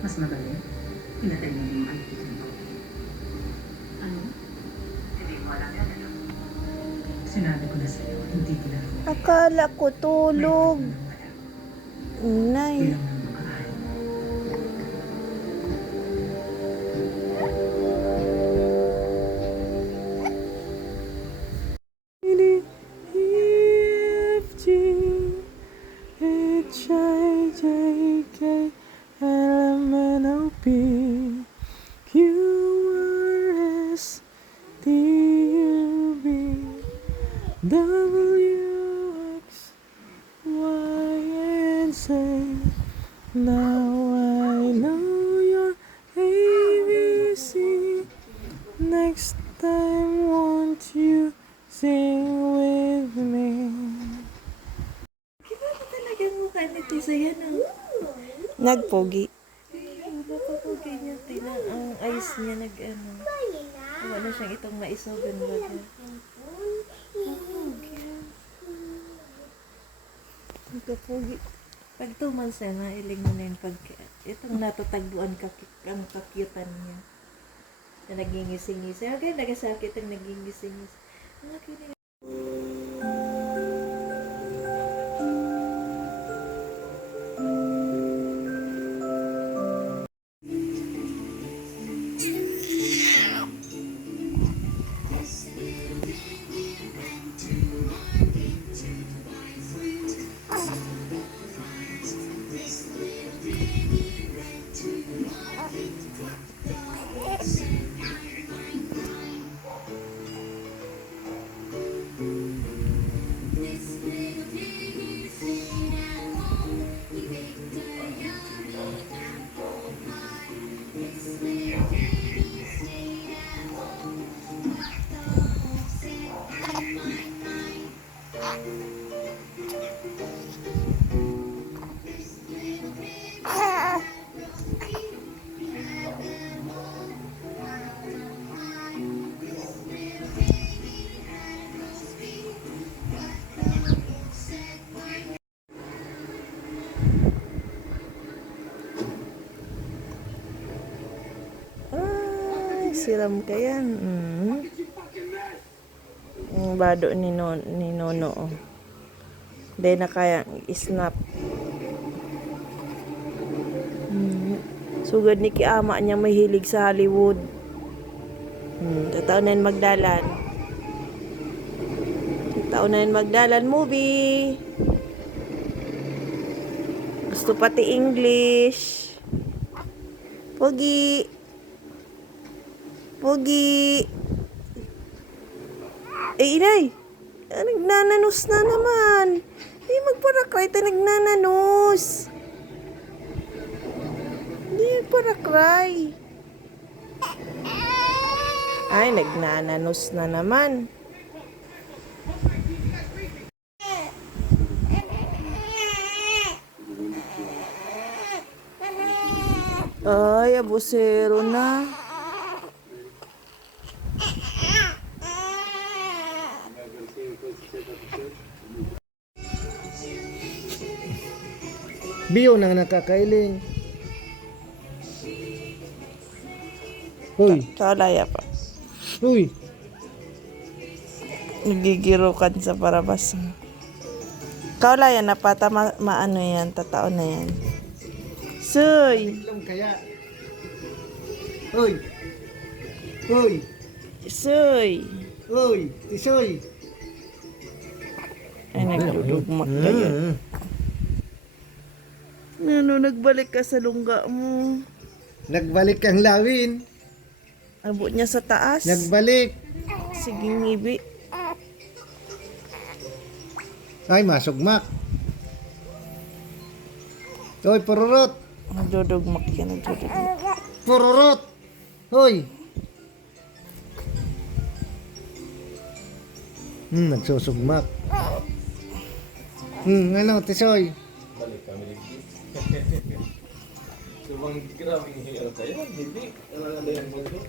Mas magaling. Pinatay mo yung anak ko. Ano? Hindi mo alam yan, ano? Sinabi ko na sa'yo, hindi tinanong. Akala ko tulog. Nay. Bilang ng makaahay. E, F, G, H, I, J, K, L, M, N, O, P, Q, R, S, T, U, V, W, X, Y, and Z. Now I know your ABC. Next time, won't you sing with me? Kailan mo talaga mukha ni Tisa yan ang... Nagpogi. Napapagay niya, Tina. Ang eyes niya nag-ano. Wala na siyang itong maisogan baga. Nagpogi. Pag 2 months na, iling mo na yun pag... Itong natatagbuan ang kakyutan niya. Na nagingising-ngisi. Okay, nagasakit ang nagingising-ngisi. Ang laki na Ay, siram ka yan. Yung bado ni Nono. Oh. Hindi na kaya snap. Sugad ni Kiama niya may hilig sa Hollywood. Tataon na yun magdalan. Tataon na yun magdalan movie. Gusto pati English. Pogi. Pogi. Inay. Nagnananos na naman. Magparakray tayo nagnananos. Hindi magparakray. Ay, nagnananos na naman. Ay, abusero na. Biyo nang nakakailing. Uy, Kaulaya pa. uy. Nagigirukan sa parabas. Kaulaya na pata maano yan, tatao na yan. Soy! Ilang kaya. Uy. Uy. Soy! Uy. Tisoy. Ay, nagdudugmak kayo. Ano, nagbalik ka sa lungga mo. Nagbalik ang lawin. Abot niya sa taas. Nagbalik. Sige, ngibi. Ay, masugmak. Uy, pururot. Nagdudugmak yan, nagdudugmak. Pururot. Uy. Nagsusugmak. Ano, Tisoy?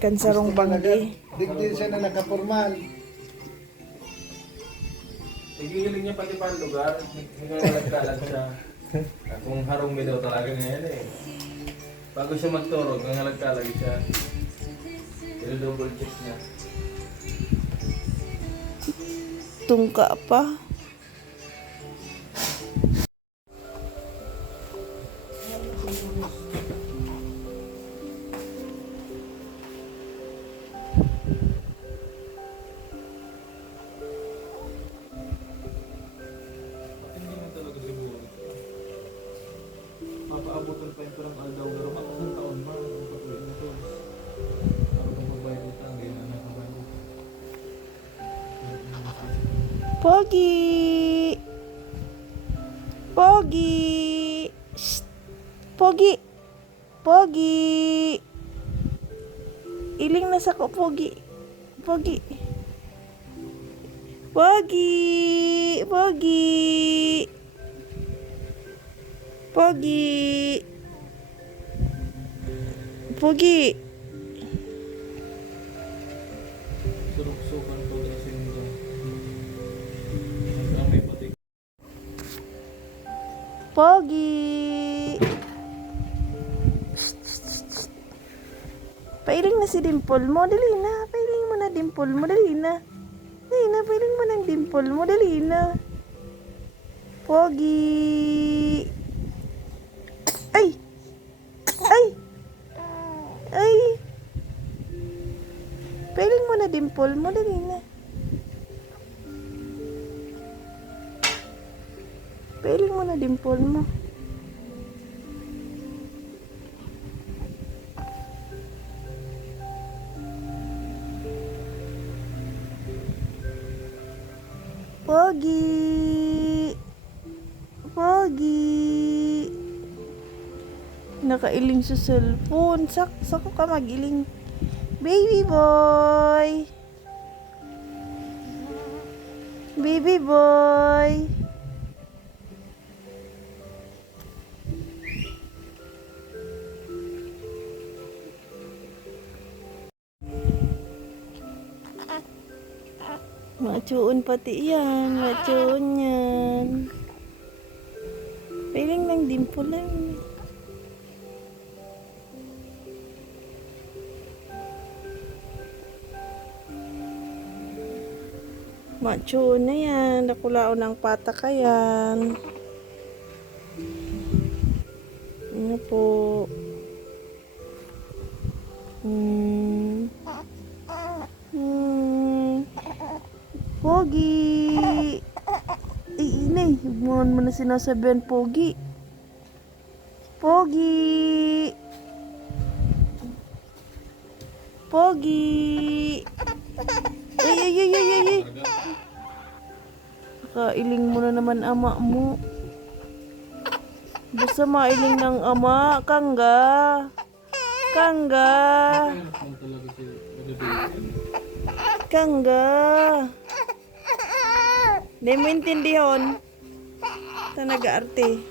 Kansarong banggi. Digdi siya na nakapurmal. Nagigiling niya pati pa ang lugar. Nagkalag-kalag siya. Kung harong daw talaga ngayon eh. Bago siya magturog, nangalagkalag siya. Pero double check niya. Tungka pa. Hindi na talaga siguro. Papaabutan pa yung parang aldaw pero isang taon ba? Ang patuloy na to. Para kung magbayad utang, ganyan na nakabayad utang. Pogi! Pogi! Shh! Pogi! Pogi! Iling na sa ko, Pogi. Pogi! Pogi! Pogi! Pogi! Pogi! Suruk-sukan po din sa inyo. Ang may pati. Pogi! Pailing na si Dimple mo. Dali na. Pailing mo na, Dimple mo. Dali na. Dali na. Pailing mo ng Dimple mo. Dali na. Pogi! Ay! Ay! Ay! Pailing mo na, Dimple mo. Dali na. Pailing mo na, Dimple mo. Pogi! Pogi! Nakailing sa cellphone. Sako ka magiling. Baby boy! Baby boy! Macuun pati yan. Macuun yan. Piling ng Dimple lang. Macuun na yan. Nakulao ng pata ka yan. Ano po? Pogi! Ay, inay. Huwag mo na sinasabihan, Pogi. Pogi! Pogi! Ay, ay, ay, ay, ay, ay. Kailing mo na naman ama mo. Basta mailing ng ama, Kangga. Kangga. Ang talaga si Bebe. Kangga. Hindi mo intindihon. Ito nag-aarte.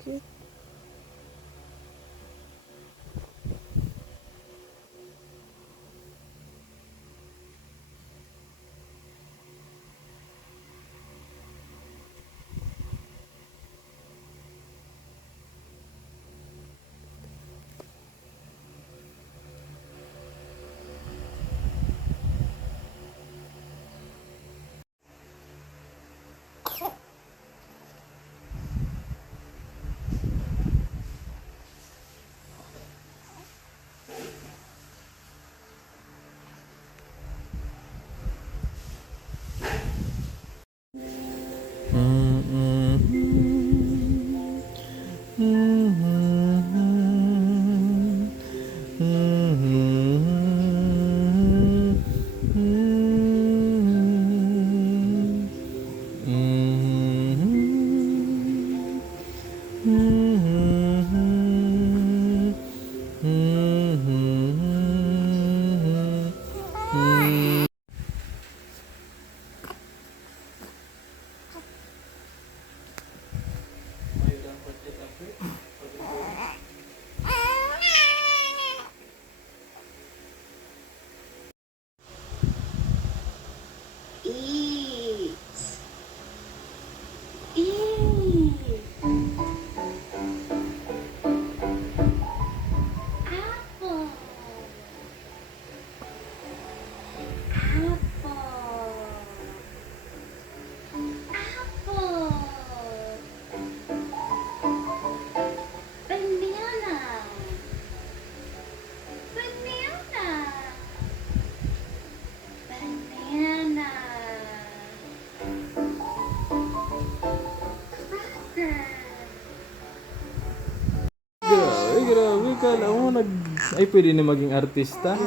Okay. Kala mo ay pwede na maging artista.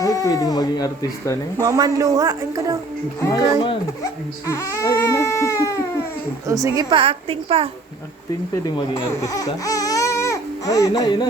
Ay pwede maging artista na. Maman luha. Ayun ka daw. Ay man. Ay ina. O sige pa, acting pa. Acting pwede maging artista. Ay ina. Ina.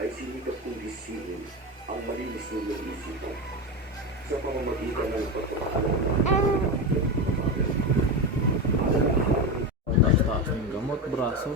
ay sinikap kong isipin ang malinis nilang isipan sa pamamagitan ng pagpapaalam. Taas ng gamot, braso.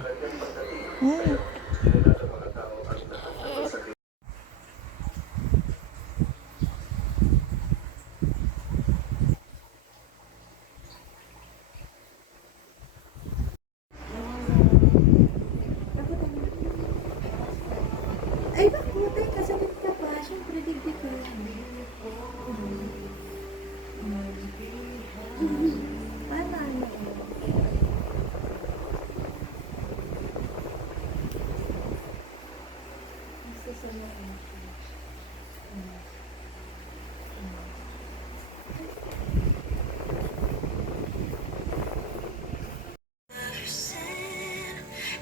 Ay, bakit? Ay, kasabit ka pa. Siyempre, digdi ko yan. Para ano?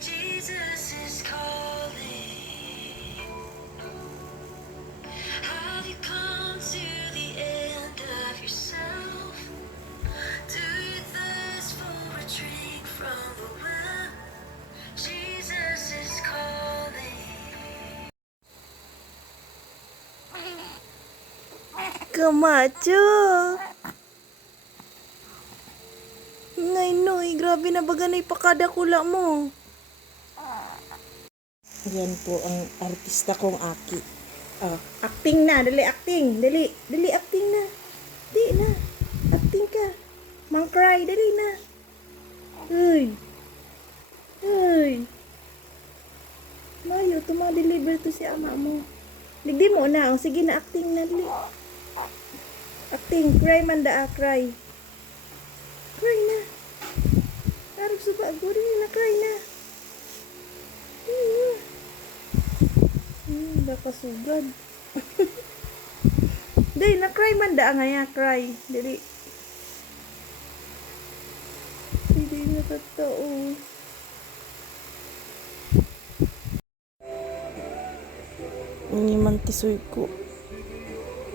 Jesus is calling. Have you come to the end of yourself? Do you thirst for a drink from the well? Jesus is calling. Kamacho. Ngay noy, grabe na baga na ipakadakula mo. Yan po ang artista kong Aki. Oh, acting na, dali acting, dali acting na. Di na, acting ka. Mang cry, dali na. Uy. Mayo, tuma-deliver to si ama mo. Ligdi mo na, oh, sige na, acting na, dali. Acting, cry man daa, cry. Cry na. Harap sa bago rin na, cry na. Baka sugad. Dili, na-cry man daa nga ya, cry. Dili. Hindi na totoo. Ini man tisoy ko.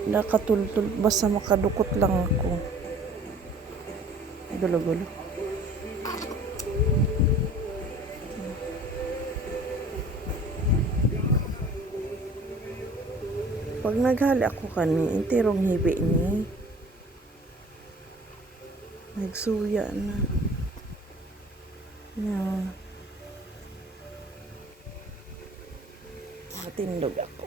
Nakatultul, basta makadukot lang ako. Gulo-gulo. Pag naghali ako kani, intirong hibi ni. Nagsuya na. Na. Matindog ako.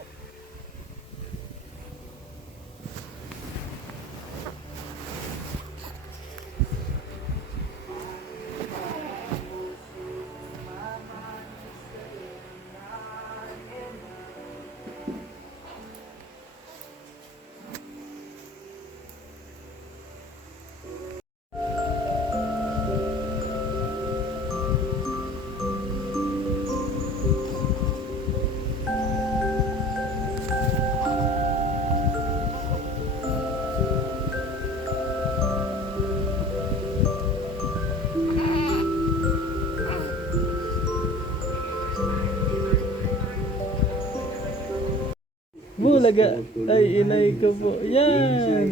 Bulaga, ay inay ka po. Yan.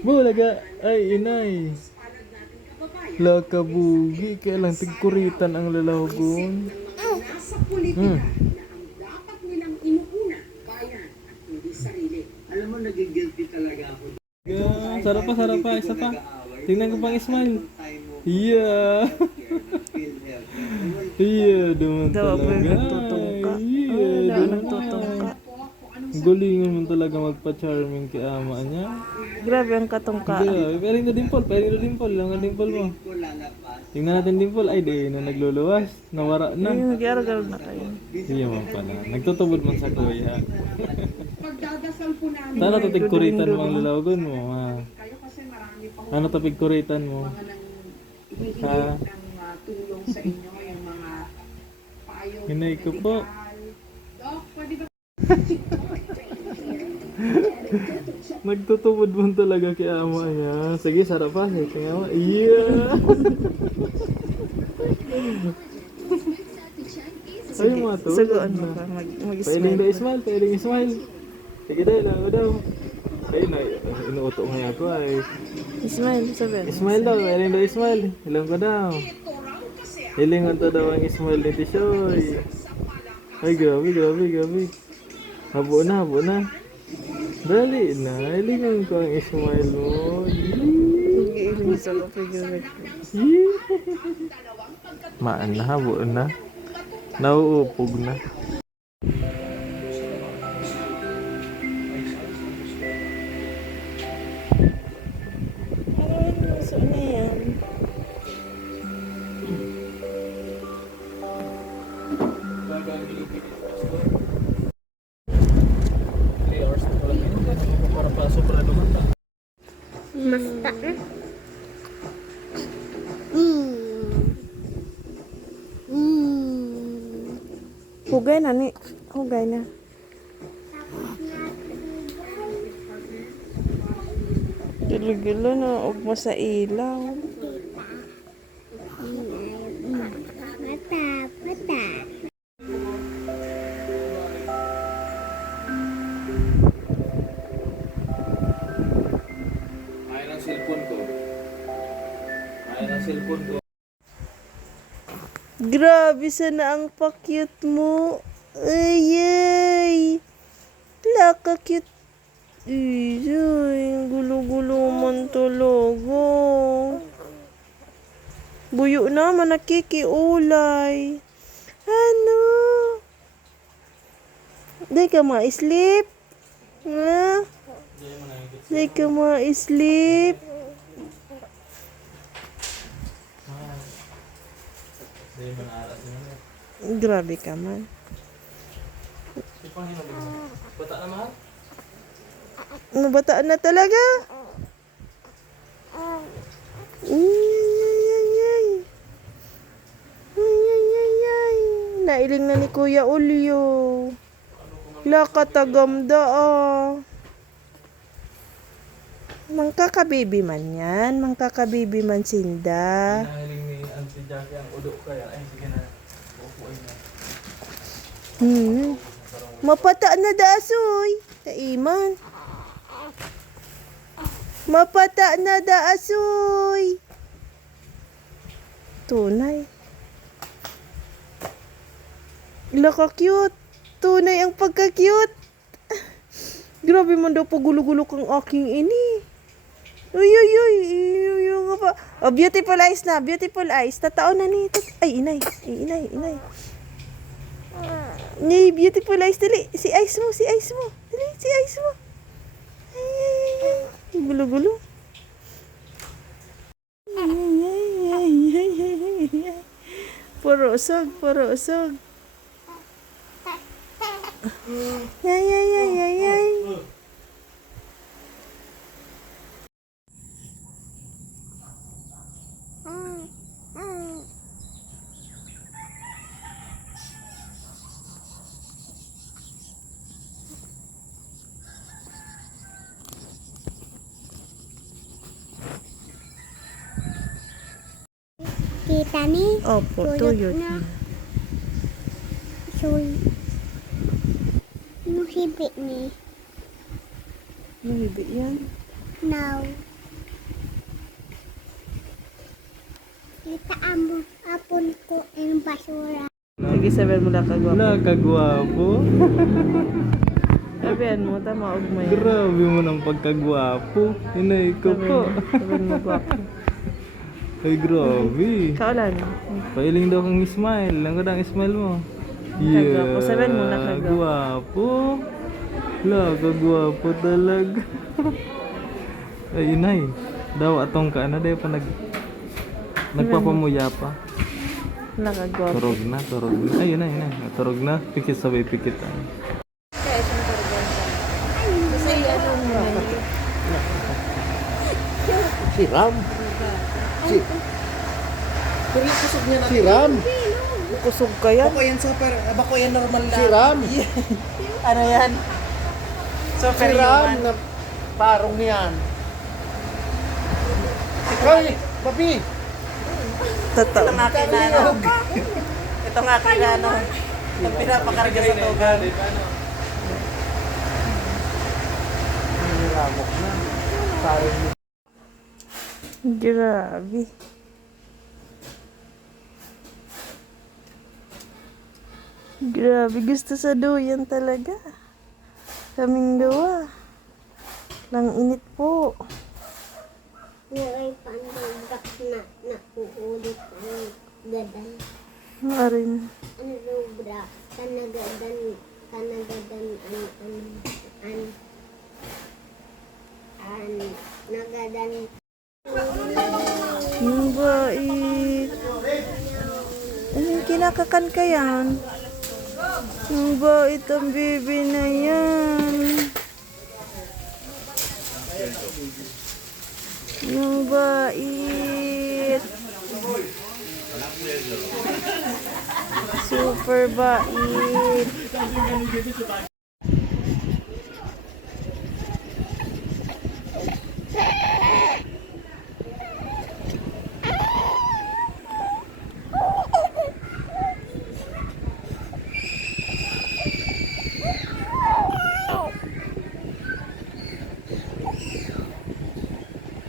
Bulaga, ay inay. Lakabugi, kailang tigkuritan ang lalawagon. Nasa politika na ang dapat nilang inuuna, bayan at hindi sarili. Alam mo, naging guilty talaga ako. Yeah, sarap pa, isa pa. Tingnan ko pang smile. Time mo, Yeah. feel healthy. Yeah, duman Daw po yung talaga. nagtutungka. Yeah, Daw duman nagtutungka. Galingan mo talaga magpa-charming kay ama niya. Grabe ang katungka. Yeah, pero na dimple, lang ang dimple mo. Ko lalapas. Tingnan natin dimple, ay di na nagluluwas, nawara na. Ay, nagyaragal na kayo. Iya man pala, nagtutubod man sa kuya. Pagdadasal po namin Sana tatigkuritan mo ang lalawagon mo, ha. kayo kasi marami pang Ano tapig kuritan mo? mga nang hihingi Ha? ng tulong sa inyo, yung mga payo. Hinay ko po. Doc, pwede ba? Nagtutubod mo talaga kay ama niya. Sige, sarap pa. Kaya ama. Yeah! Ay, mga to. Suguan mo ka. Pailing daw Mag-smile. smile, pailing smile. Sige daw, lang daw. Ay, inuuto nga ako ay. Smile, sabi. Smile daw, pailing daw smile. Ilang ka daw. Hilingan to daw ang smile ni Tishoy. Ay, grabe, grabe, grabe. Habo na, habo na. Dali na, hilingan ko ang smile mo. Nag-iiling sa kapag Maan na, habo na. Nauupog na. Ano yung so na yan? Para pa sobra naman ta. Hugay na ni. Hugay na. Gilo-gilo na. Huwag mo sa ilaw. Ayaw ng cellphone ko. Ayaw ng cellphone ko. Grabe sana ang pa-cute mo. Ay. Laka cute. Ay, ang gulo-gulo man talaga. Buyo na, manakikiulay. Ano? Di ka ma-sleep? Ha? Di ka ma-sleep? Grabe ka man. Bata na mahal? Nabataan na talaga. Ay, ay, ay, ay. Ay, ay, ay, ay. Nailing na ni Kuya Ulyo. Lakatagamda ah. Mangkakabibi man yan. Mangkakabibi man sinda. Nahiling ni Auntie Jackie ang udo kaya. Ay, sige na. Uupuin na. Mapata na daasoy. Kaiman. Mapata na daasoy. Tunay. Laka cute. Tunay ang pagka-cute. Grabe man daw pagulo-gulo kang aking ini. Uy, uy, uy. Uy, nga pa. Oh, beautiful eyes na. Beautiful eyes. Tatao na ni. Ay, inay. Ay, inay, inay. Ay, beautiful eyes. Dali. Si eyes mo. Si eyes mo. Dali. Si eyes mo. Ay, ay, ay, ay. Gulo-gulo. Ay, ay, ay, ay, ay, ay. Puro usog. Puro usog. Ay, ay, ay, ay, ay. Kita ni. Opo, tuyot na. Soy. Yung hibit ni. Mahibi yan. Now. Kita amo apon ko ang basura. Sige, sabihan mo lang kagwapo. Wala, kagwapo. Sabihan mo, tama ugmay. Grabe mo ng pagkagwapo. Inay ko po. Sabihan mo gwapo. Ay, grabe. Kaulan. Pailing daw kang smile. Lang ka ang smile mo. Kagwapo. Sabihan mo na kagwapo. Gwapo. Wala, kagwapo talaga. Ay, inay. Daw atong ka na. Daw pa nagpapamuya pa. Nakagwapo. Turog na, turog na. Ay, yun na, yun na. Turog na. Pikit sabay pikit. Kasi ano mo. Si Ram. Si... Si Ram. Kusog ka yan. Bako yan super, bako yan normal lang. Si Ram. Ano yan? Si Super Ram human. na parong yan. Hoy, papi. Totoo. Ito nga kinano. Ito nga kinano. Ang pinapakarga sa tugan. Nilamok na. Parang Grabe. Grabe, gusto sa duyan talaga. Kaming gawa. Lang init po. Ngayon pandagak na uulit ang gadan. Marin. Ano rubra? Kanagadan nagadan Ang bait. Anong kinakakan ka yan? Ang bait ang baby na yan. Ang bait. Super bait.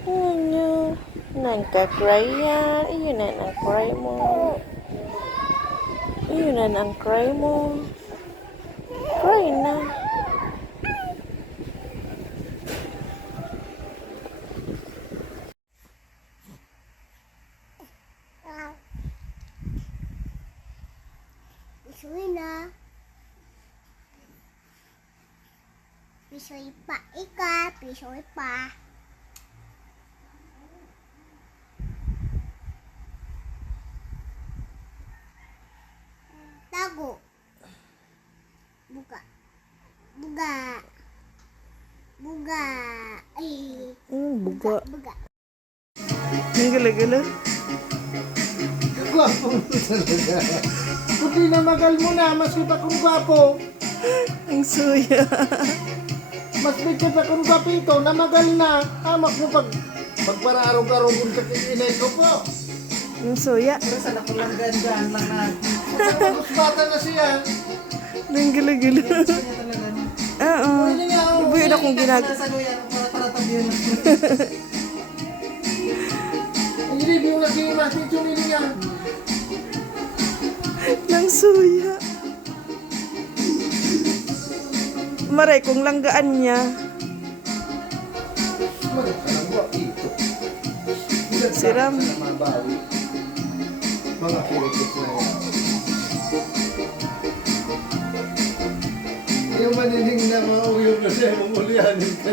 Ano? Nagka-cry yan. Iyon na ang cry mo. Iyon na ang cry mo. Cry na. pisoy na. Pisoy pa pisoy pa. Tago. Buka. Buga. Buga. Ay. Buga. Buga. Ang gala-gala. gwapo mo talaga. Kung pinamagal mo na, mas kita kung gwapo. Ang suya. Mas kita pa kung gwapo ito, namagal na. Hamak mo pagparaaraw-araw kung sa kinay ko po. Ang suya. Sa nakulang gandaan lang na. Mas bata na siya. Ang gala-gala. Oo. Iba yun akong ginagawa. Sa luyan, para tabihan lang. Ang review na si Masito niya. Ng suya. Maray kung langgaan niya. Magkalang gwapo ito. Si Ram. Mga kirikit na yan. Yung manining na mauyo kasi, mamulianin ka.